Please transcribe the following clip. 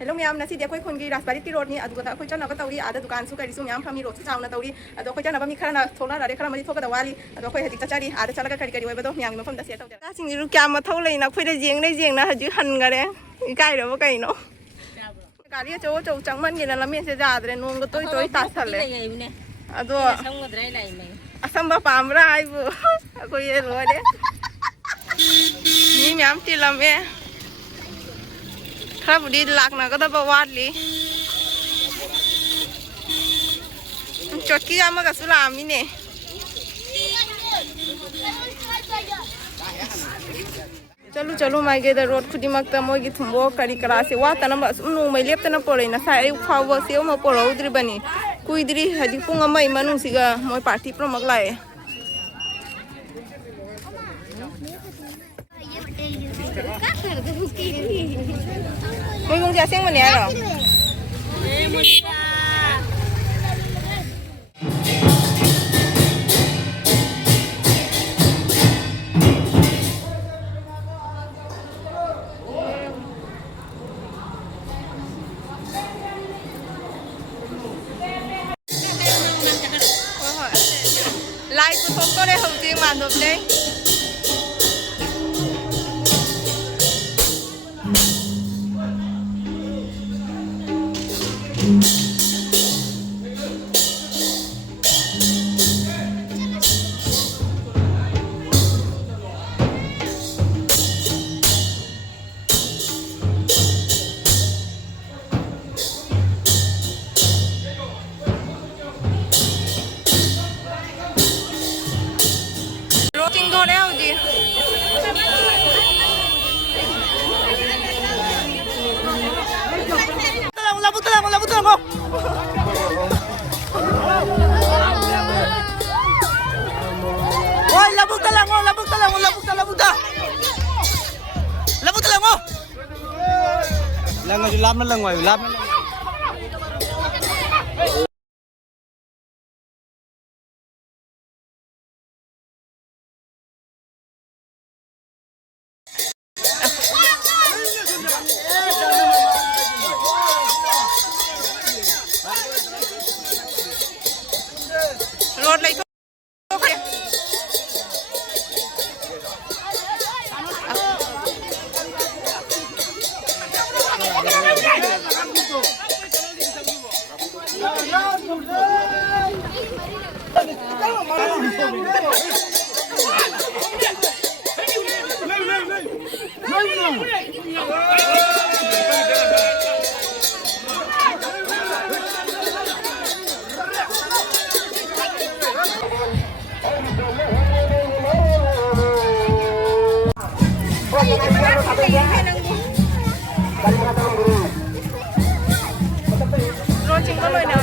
Hello ma'am, nasi dia koi Khungi Rajbari ti road ni adu kata koi chana ka tauri ada dukan su kari su ma'am phami road su chauna tauri adu koi chana ba mi khara na thola ra re khara mari thoka da wali adu koi hadi ta chari ada chala ka kari kari oi ba do ma'am no pham da se ta da sing ru kya ma thau lei na khoi da jeng na haju han ga re kai ro ba kai no gari cho cho changman gi na la me se ja dre nong go toi ta sal le adu asam ba pam ra ai bu koi ye ro de ni ma'am ti lam eถ้าบุดีหลักนะก็ต้องประวัติเลยจดกี่ยามมากับสุรามิเนี่ยचलो मैं गए road खुदी मगता मोगी थुंबो करी करा से वा तना बस उनु मैं लेप तना पड़े ना सारे खाव से ओ म पड़ो उधर बनी कुइदरी हदी पुंग मई मनु सिगा मोय पार्टी प्रो मगलाए Mui mung jasing mana ya? Lai ku thok ko le hau jing man dop le. Chingba leo ji. Labut mo. Oi, labut lang mo. Lang nga lap na lang wayo, lap na lang. Road like okay. Rồi chỉnh con lời nào